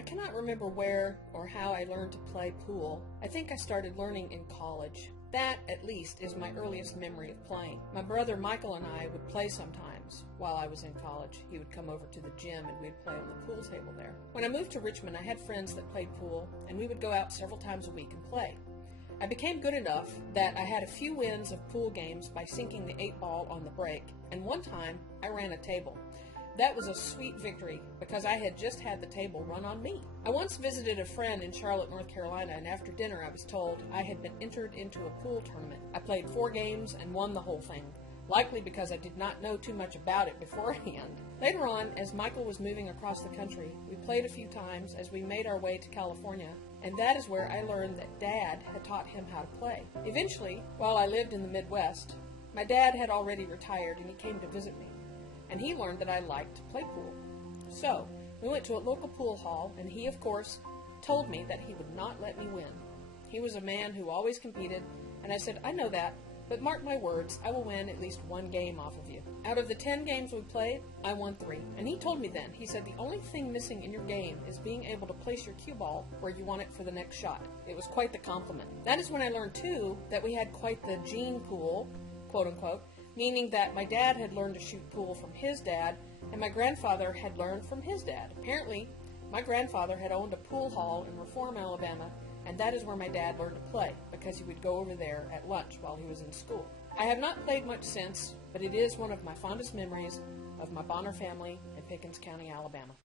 I cannot remember where or how I learned to play pool. I think I started learning in college. That, at least, is my earliest memory of playing. My brother Michael and I would play sometimes while I was in college. He would come over to the gym and we'd play on the pool table there. When I moved to Richmond, I had friends that played pool, and we would go out several times a week and play. I became good enough that I had a few wins of pool games by sinking the 8-ball on the break, and one time I ran a table. That was a sweet victory because I had just had the table run on me. I once visited a friend in Charlotte, North Carolina, and after dinner I was told I had been entered into a pool tournament. I played 4 games and won the whole thing, likely because I did not know too much about it beforehand. Later on, as Michael was moving across the country, we played a few times as we made our way to California, and that is where I learned that Dad had taught him how to play. Eventually, while I lived in the Midwest, my dad had already retired and he came to visit me, and he learned that I liked to play pool. So, we went to a local pool hall, and he, of course, told me that he would not let me win. He was a man who always competed, and I said, "I know that, but mark my words, I will win at least 1 game off of you." Out of the 10 games we played, I won 3. And he told me then, he said, "The only thing missing in your game is being able to place your cue ball where you want it for the next shot." It was quite the compliment. That is when I learned, too, that we had quite the gene pool, quote unquote, meaning that my dad had learned to shoot pool from his dad, and my grandfather had learned from his dad. Apparently, my grandfather had owned a pool hall in Reform, Alabama, and that is where my dad learned to play, because he would go over there at lunch while he was in school. I have not played much since, but it is one of my fondest memories of my Bonner family in Pickens County, Alabama.